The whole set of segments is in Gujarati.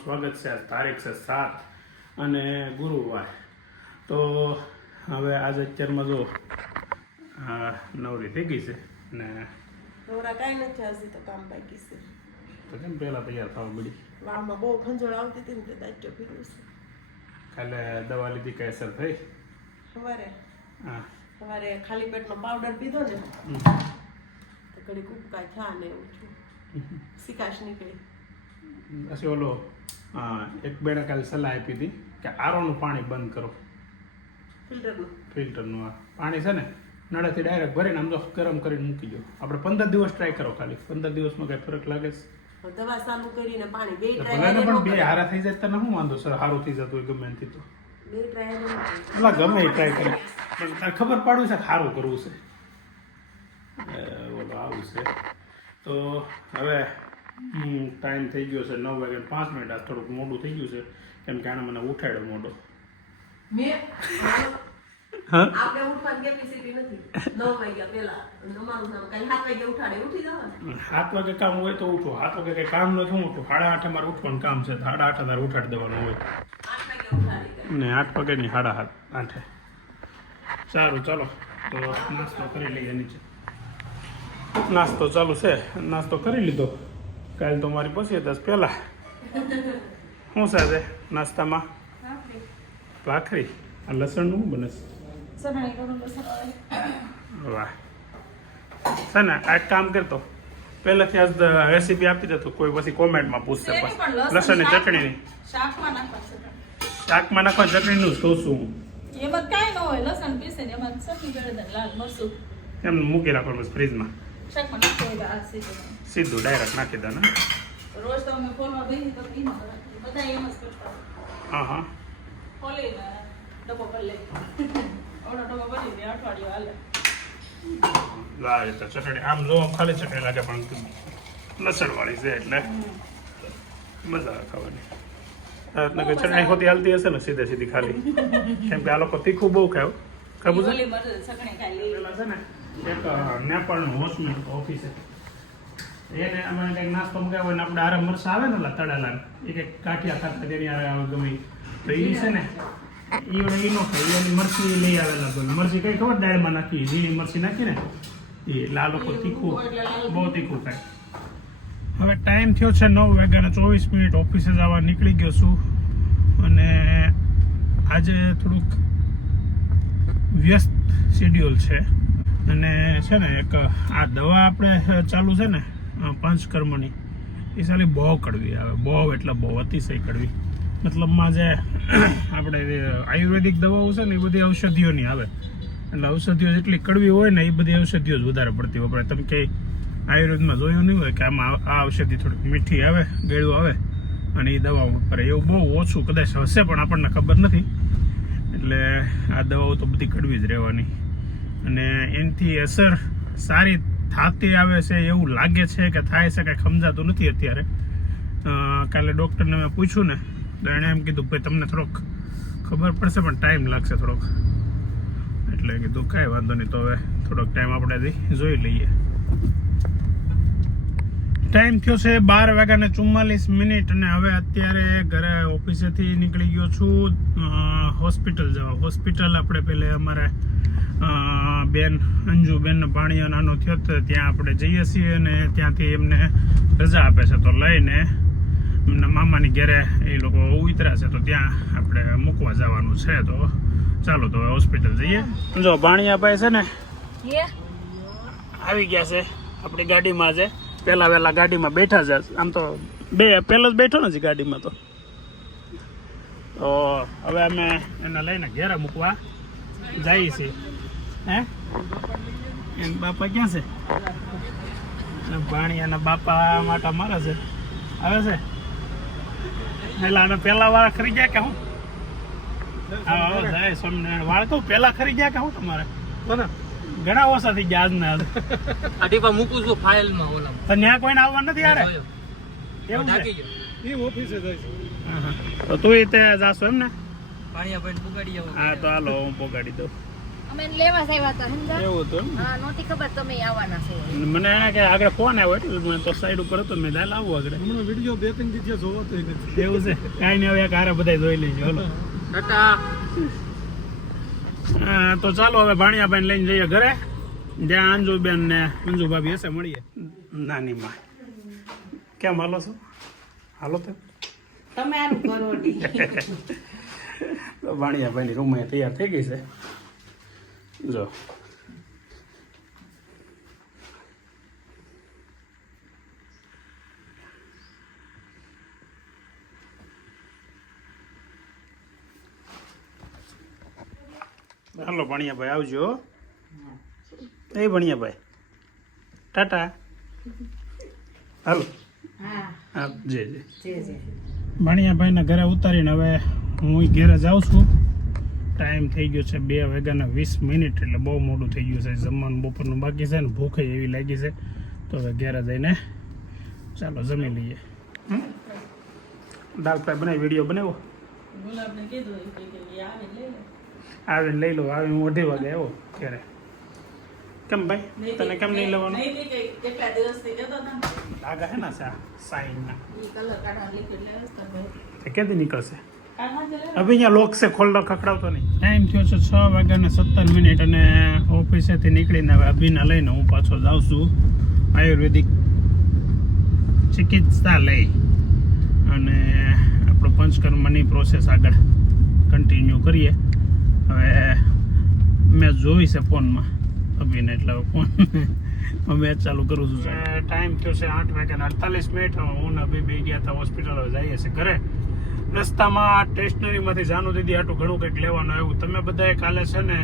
સ્વાગત છે. આજ તારીખ છે સાત અને ગુરુવાર. તો હવે આજે અત્યારમાં જો નવરી થઈ ગઈ છે ને નવરા કાંઈ નથી હજી તો કામ બાકી છે. તો કેમ પહેલાં તૈયાર થવા મળી વાળમાં બહુ ખંજોળ આવતી હતી ને તે દાટ્યો પીધું છે. કાલે દવા લીધી કઈ અસર થઈ? સવારે. હા. સવારે ખાલી પેટનો પાવડર પીધો ને. તો ઘડી ઉપકા થયા ને એવું છું સિકાશ નીકળી. પછી ઓલો એક બેને કાલે સલાહ આપી હતી કે આરોનું પાણી બંધ કરો. ફિલ્ટરનું. આ પાણી છે ને નળેથી ડાયરેક્ટ ભરીને આમ તો ગરમ કરીને મૂકી દો. આપણે પંદર દિવસ ટ્રાય કરો ખાલી. પંદર દિવસમાં કઈ ફરક લાગે છે? દવા ચાલુ કરીને પાણી બે ટ્રાય પણ બે હારા થઈ જાય તને શું વાંધો? સર સારું થઈ જતું ગમે એનાથી તો. બે ટ્રાય એટલે ગમે એ ટ્રાય કરે. પણ તારે ખબર પાડવું છે સારું કરવું છે? એ, આવું છે. તો હવે ટાઈમ થઈ ગયો છે નવ વાગે પાંચ મિનિટ. આ થોડુંક મોડું થઈ ગયું છે. કેમ કે આને મને ઉઠાડ્યો મોડો. સાત વાગે ઉઠાડે ઉઠી જવાનું. સાત વાગે કામ હોય તો ઉઠો. સાત વાગે કઈ કામ નથી હું ઉઠું. સાડા આઠે મારે ઉઠવાનું કામ છે. સાડા આઠે તારે ઉઠાડી દેવાનું હોય. આઠ વાગે ઉઠાડી ને આઠ વાગે નહીં સાડા સાત આઠે. સારું ચાલો. તો નાસ્તો કરી લઈએ નીચે. નાસ્તો ચાલુ છે. નાસ્તો કરી લીધો. કાલે તો મારી પછી દસ પહેલા શું સાથે નાસ્તામાં ભાખરી આ લસણનું બને છે વાહ છે ને આ એક કામ કરતો પહેલાથી આજ રેસીપી આપી દેતો કોઈ પછી કોમેન્ટમાં પૂછશે પણ લસણ લસણની ચટણીની શાકમાં નાખવા ચટણીનું શું શું એમાં કાંઈ ન હોય લસણ પીસે એમાં ચટણી લાલ મરચું એમ મૂકી રાખવાનું બસ ફ્રીજમાં સીધું. ડાયરેક્ટ નાખી દે ને. રોજ તો અમે બેસી તો ઈ બધા એમ જ કરતા હા હા. ખોલીને ડબ્બો ભરી લે. ઓનો ડબ્બો ભરી લે અઠવાડિયું હાલે. લાલ તો ચટણી. આમ જો ખાલી ચટણી લાગે પણ લસણ વાળી છે એટલે મજા આવે ખાવાની. રીતના ચટણી ખોટી હાલતી હશે ને સીધે સીધી ખાલી. કેમ કે આ લોકો તીખું બહુ ખાવ ખબર છે ને એક નેપાળનું હોસ્પિટલ ઓફિસે એને અમે કંઈક નાસ્તો મંગાવ્યો હોય ને આપણે આરામ મરસા આવે ને ઓલા તળેલા એ કંઈક કાઠિયા ખાતા તેની આવે આવે ગમે. તો એ છે ને એ ઈ નો ખાય એની મરસી લઈ આવેલા ગમે મરસી કઈ ખબર દાળમાં નાખી ઝીણી મરસી નાખી ને એ એટલે લોકો તીખું, બહુ તીખું ખાય હવે ટાઈમ થયો છે નવ વાગ્યાને ચોવીસ મિનિટ, ઓફિસે જવા નીકળી ગયો છું. અને આજે થોડુંક વ્યસ્ત શેડ્યુલ છે. અને છે ને એક આ દવા આપણે ચાલુ છે ને પંચકર્મની, એ સાલી બહુ કડવી આવે. બહુ એટલે બહુ, અતિશય કડવી. મતલબમાં જે આપણે આયુર્વેદિક દવાઓ છે ને, એ બધી ઔષધિઓની આવે. એટલે ઔષધિઓ જેટલી કડવી હોય ને, એ બધી ઔષધિઓ જ વધારે પડતી વપરાય. તમે કે આયુર્વેદમાં જોયું નહીં હોય કે આમાં આ ઔષધિ થોડીક મીઠી આવે, ગળ્યું આવે, અને એ દવાઓ વપરાય. એવું બહુ ઓછું કદાચ હશે પણ આપણને ખબર નથી. એટલે આ દવાઓ તો બધી કડવી જ રહેવાની. અને એનથી અસર સારી થતી આવે છે એવું લાગે છે કે થાય છે કાંઈ સમજાતું નથી અત્યારે. કાલે ડૉક્ટરને મેં પૂછ્યું ને, તો એણે એમ કીધું, ભાઈ, તમને થોડોક ખબર પડશે, પણ ટાઈમ લાગશે થોડોક. એટલે કીધું, કાંઈ વાંધો નહીં, તો હવે થોડોક ટાઈમ આપણે જોઈ લઈએ. ટાઈમ થયો છે બાર વાગ્યાને ચુમ્માલીસ મિનિટ અને હવે અત્યારે ઘરે ઓફિસેથી નીકળી ગયો છું. હોસ્પિટલ જવા. હોસ્પિટલ આપણે પેલે અમારે બેન અંજુ બેન પાણીઓ નાનો થયો તો ત્યાં આપણે જઈએ છીએ અને ત્યાંથી એમને રજા આપે છે તો લઈને એમના મામાની ઘરે એ લોકો ઉતર્યા છે તો ત્યાં આપણે મૂકવા જવાનું છે તો ચાલો તો હોસ્પિટલ જઈએ. જો ભાણિયાભાઈ છે ને આવી ગયા છે આપણી ગાડીમાં છે. પહેલા વહેલા ગાડીમાં બેઠા જ આમ તો બે પહેલો જ બેઠો ને જ ગાડીમાં તો. તો હવે અમે એને લઈને ઘેરા મૂકવા જઈએ છીએ. હે? એના બાપા ક્યાં છે? અને એના બાપા માટે મારે છે. આવે છે? એટલે આને પહેલા વાળ ખરી ગયા કે હું? હા જાય સ્વામિનારાયણ. વાળ કહું, પહેલા ખરી ગયા કે હું તમારે? ઘણા ઓછા થઈ ગયા આજના આજ અઢીપા મૂકું છું ફાઇલમાં ઓલા. તો ત્યાં કોઈને આવવા નથી યાર. જોયો. એવું છે. એ ઓફિસે હા, હા. તો તું તે જાશો એમ ને પાણીયા ભાઈ પોગાડી આવો. હા તો હાલો હું પોગાડી દઉં. અમે લેવા આવ્યા હતા સમજા? એવું હતું હા નહોતી ખબર તમે આવવાના છો. મને એને કે આગળ ફોન આવ્યો એટલે મેં તો સાઈડ ઉપર હતો મેં દાલ આવું આગળ. મને વીડિયો બે ત્રણ દીધો જોવો તો નથી. એવું છે. કાંઈ નહીં હવે હારે બધા જોઈ લેજો હલો. ટાટા. તો ચાલો હવે ભાણિયાભાઈ લઈને જઈએ ઘરે. જ્યાં અંજુબેન ને અંજુ ભાભી હશે મળીએ. નાની માં. કેમ હાલો છો? હાલો તો. તમે આનું કરો ભાણિયાભાઈની રૂમ તૈયાર થઈ ગઈ છે. જો. હાલો ભણિયાભાઈ આવજો. એ ભણિયાભાઈ. ટાટા. હાલો. હા. જય જે ભણિયા ભાણિયાભાઈના ઘરે ઉતારીને હવે હું ઘેરે જાઉં છું. ટાઈમ થઈ ગયો છે બે વાગ્યાના વીસ મિનિટ એટલે બહુ મોડું થઈ ગયું છે. જમવાનું બપોરનું બાકી છે ને ભૂખ એવી લાગી છે. તો હવે ઘેરે જઈને ચાલો જમી લઈએ? દાલ ફ્રાય બનાવી વીડિયો બનાવો ગુલાબને કીધું કે કે આવે લઈ લે આવીને લઈ લો આવીને હું અઢી વાગે આવ્યો ત્યારે કેમ ભાઈ? તને કેમ નહીં લેવાનું? ને આગા હે ના સા ભાઈ. તે ક્યાંથી નીકળશે? હવે અહીંયા લોક છે ખોલડો ખખડાવતો નહીં. ટાઈમ થયો છે છ વાગ્યાને સત્તર મિનિટ અને ઓફિસેથી નીકળીને હવે અભિના લઈને હું પાછો જાઉં છું આયુર્વેદિક ચિકિત્સા લઈ અને આપણો પંચકર્મની પ્રોસેસ આગળ કન્ટિન્યુ કરીએ. હવે મેં જોઈ છે ફોનમાં અભિને એટલે ફોન મેચ ચાલુ કરું છું ટાઈમ થયો છે આઠ વાગ્યાને અડતાલીસ મિનિટ. હું ને બે ગયા હતા હોસ્પિટલ જઈએ છીએ ઘરે. રસ્તામાં સ્ટેશનરીમાંથી જાનું દીદી આટલું ઘણું કંઈક લેવાનું આવ્યું. તમે બધાએ કાલે છે ને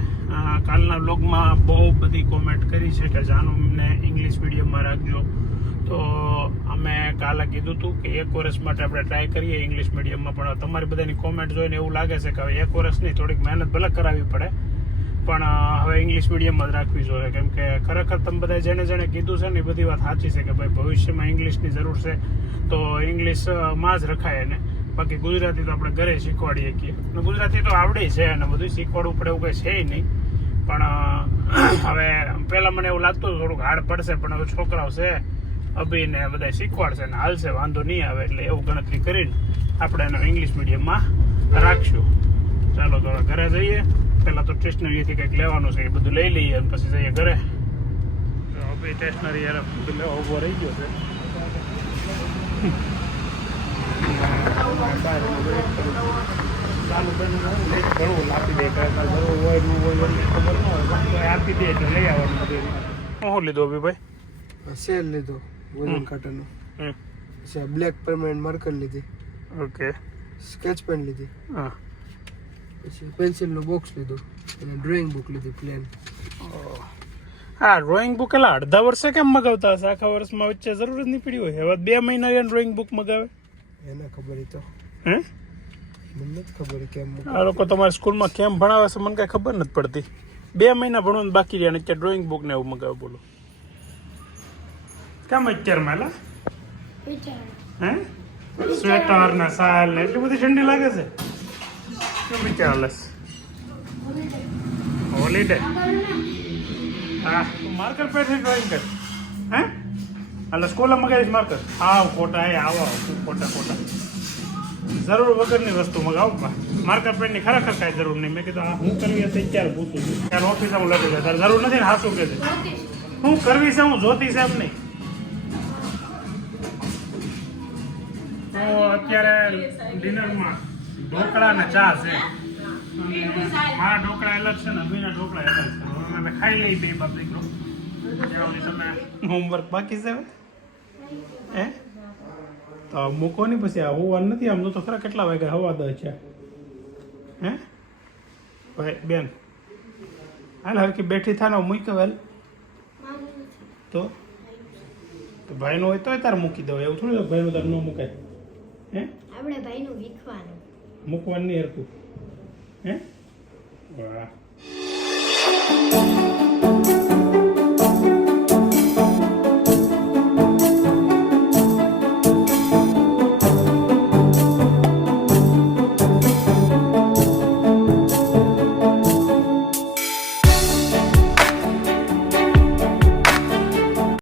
કાલના બ્લોગમાં બહુ બધી કોમેન્ટ કરી છે કે જાનુને ઇંગ્લિશ મીડિયમમાં રાખજો. તો અમે કાલે કીધું હતું કે એક વર્ષ માટે આપણે ટ્રાય કરીએ ઇંગ્લિશ મીડિયમમાં પણ તમારી બધાની કોમેન્ટ જોઈને એવું લાગે છે કે હવે એક વર્ષની થોડીક મહેનત ભલે કરાવવી પડે. પણ હવે ઇંગ્લિશ મીડિયમમાં જ રાખવી જોઈએ. કેમ કે ખરેખર તમે બધા જેણે જેણે કીધું છે ને એ બધી વાત સાચી છે કે ભાઈ ભવિષ્યમાં ઇંગ્લિશની જરૂર છે. તો ઇંગ્લિશમાં જ રખાય એને. બાકી ગુજરાતી તો આપણે ઘરે શીખવાડીએ છીએ અને ગુજરાતી તો આવડે છે અને બધું શીખવાડવું પડે એવું કંઈ છે નહીં. પણ હવે, પહેલાં મને એવું લાગતું થોડુંક હાર્ડ પડશે, પણ હવે છોકરાઓ છે. અભિને બધા શીખવાડશે ને હાલશે, વાંધો નહીં આવે એટલે એવું ગણતરી કરીને આપણે એનો ઇંગ્લિશ મીડિયમમાં રાખશું. ચાલો તો ઘરે જઈએ. પહેલાં તો સ્ટેશનરીથી કંઈક લેવાનું છે, એ બધું લઈ લઈએ અને પછી જઈએ ઘરે. અભી સ્ટેશનરી યાર, બધું લેવા ઊભો રહી ગયો છે. શું લીધું અભી ભાઈ સેલ લીધો. હમ. પછી બ્લેક પરમેનન્ટ માર્કર લીધી. ઓકે સ્કેચ પેન લીધી. હા. પછી પેન્સિલનું બોક્સ લીધું. અને ડ્રોઈંગ બુક લીધી પ્લેન હા ડ્રોઈંગ બુક એટલે અડધા વર્ષે કેમ મગાવતા હશે? આખા વર્ષમાં વચ્ચે જરૂર જ નહીં પડી હોય. હવે બે મહિના ડ્રોઈંગ બુક મગાવે. એને ખબર તો. હે? મને ખબર કેમ આ લોકો તમારી સ્કૂલમાં કેમ ભણાવે છે મને કાંઈ ખબર નથી પડતી. બે મહિના ભણવાનું બાકી રહ્યા ને અત્યારે ડ્રોઈંગ બુક ને એવું મગાવે બોલો. કેમ અત્યારે મેલા હે? સ્વેટર ને સાલ ને એટલી બધી ઠંડી લાગે છે? કેમ વિચાર લસ હોલીડે હા માર્કર પેટથી ડ્રોઈંગ કર. હે? એટલે સ્કૂલમાં મગાવીશ માર્કર આવ ખોટા એ આવો ખોટા ખોટા જરૂર વગરની વસ્તુ મગાવો. માર્કર પેનની ખરેખર કાંઈ જરૂર નહીં. મેં કીધું આ હું કરવી હશે અત્યારે પૂછું છું. ત્યારે ઓફિસે હું લખી જાય તારે જરૂર નથી ને હાસું કે છે? હું કરવી છે હું જોતી છે એમ નહીં. તો અત્યારે ડિનરમાં ઢોકળા ને ચા છે. મારા ઢોકળા અલગ છે ને અભિના ઢોકળા અલગ છે. અમે ખાઈ લઈ બે બાપ દીકરો. તમે હોમવર્ક બાકી છે? હે? તો મૂકો નહીં પછી, આ હોવાનું નથી. આમ તો ખરા કેટલા વાગ્યા હવા દસ છે. હે? ભાઈ, બેન. હાલ હરકી બેઠી થાને મૂકી વેલ તો? ભાઈનું હોય તો તારે મૂકી દો. એવું થોડું ભાઈનું તારે ન મુકાય? હે? આપણે ભાઈનું વીખવાનું. મૂકવાનું નહીં હરકું હે? વાહ.